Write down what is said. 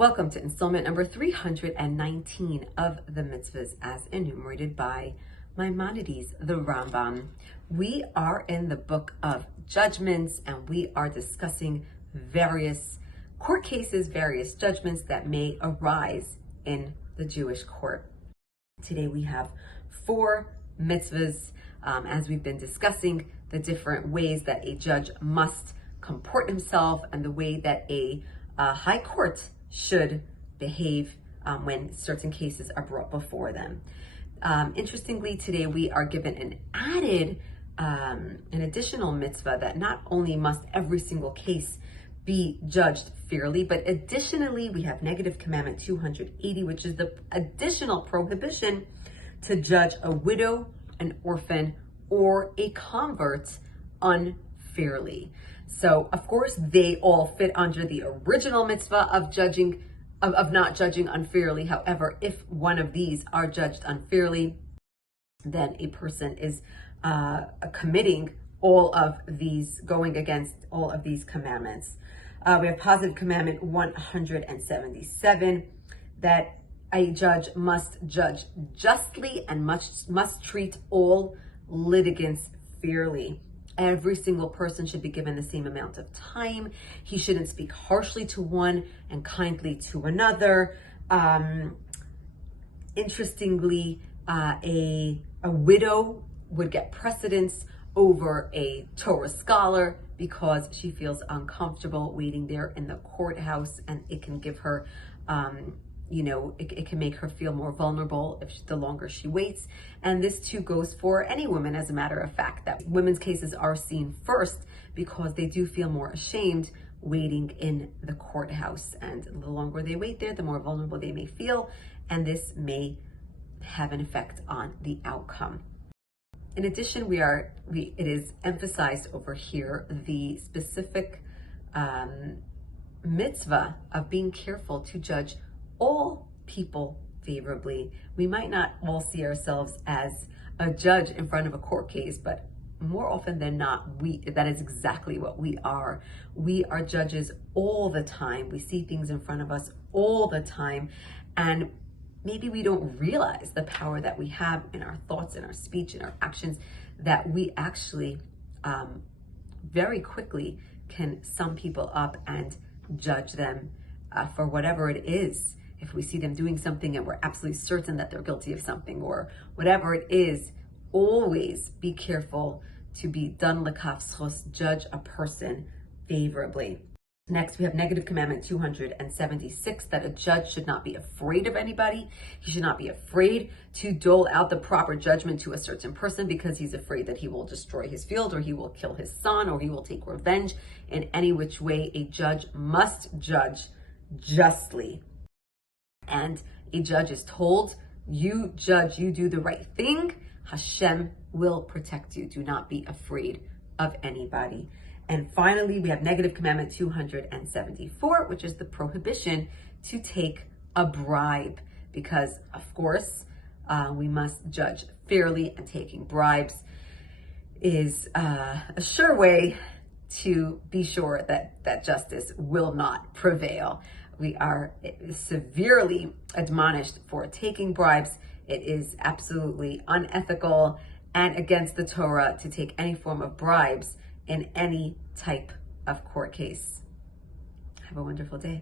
Welcome to installment number 319 of the Mitzvahs as enumerated by Maimonides, the Rambam. We are in the book of judgments and we are discussing various court cases, various judgments that may arise in the Jewish court. Today we have 4 mitzvahs as we've been discussing the different ways that a judge must comport himself and the way that a high court should behave when certain cases are brought before them. Interestingly, today we are given an additional mitzvah that not only must every single case be judged fairly, but additionally we have negative commandment 280, which is the additional prohibition to judge a widow, an orphan, or a convert unfairly. So, of course, they all fit under the original mitzvah of not judging unfairly. However, if one of these are judged unfairly, then a person is committing all of these, going against all of these commandments. We have positive commandment 177, that a judge must judge justly and must treat all litigants fairly. Every single person should be given the same amount of time. He shouldn't speak harshly to one and kindly to another. Interestingly, a widow would get precedence over a Torah scholar because she feels uncomfortable waiting there in the courthouse, and it can give her it can make her feel more vulnerable the longer she waits. And this too goes for any woman, as a matter of fact, that women's cases are seen first because they do feel more ashamed waiting in the courthouse. And the longer they wait there, the more vulnerable they may feel. And this may have an effect on the outcome. In addition, it is emphasized over here the specific mitzvah of being careful to judge all people favorably. We might not all see ourselves as a judge in front of a court case, but more often than not, that is exactly what we are. We are judges all the time. We see things in front of us all the time, and maybe we don't realize the power that we have in our thoughts, in our speech, in our actions, that we actually very quickly can sum people up and judge them for whatever it is. If we see them doing something and we're absolutely certain that they're guilty of something or whatever it is, always be careful to be dan lekaf zchus, judge a person favorably. Next, we have negative commandment 276, that a judge should not be afraid of anybody. He should not be afraid to dole out the proper judgment to a certain person because he's afraid that he will destroy his field, or he will kill his son, or he will take revenge. In any which way, a judge must judge justly. And a judge is told, you judge, you do the right thing, Hashem will protect you. Do not be afraid of anybody. And finally, we have negative commandment 274, which is the prohibition to take a bribe, because of course we must judge fairly, and taking bribes is a sure way to be sure that justice will not prevail. We are severely admonished for taking bribes. It is absolutely unethical and against the Torah to take any form of bribes in any type of court case. Have a wonderful day.